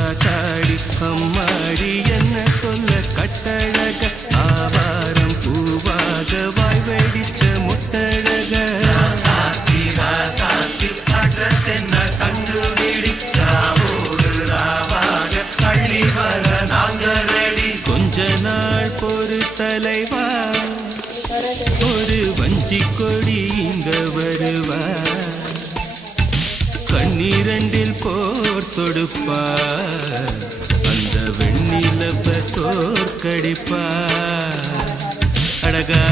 ஆத்தாடி அம்மாடி என்ன சொல்ல கட்டழக ஆவாரம் பூவாக வாய் வெடிச்ச முட்டழக சாத்தி ராசாத்தி அட்ரஸ் என்ன கண்டுபிடி ராவோடு ராவாக அள்ளி வர நாங்க ரெடி கொஞ்ச நாள் பொறு தலைவா ஒரு வஞ்சி கொடி இங்க வருவா கண்ணீரண்டில் போர் தொடுப்பா அந்த வெண்ணிலப்ப தோற்கடிப்பா அழகா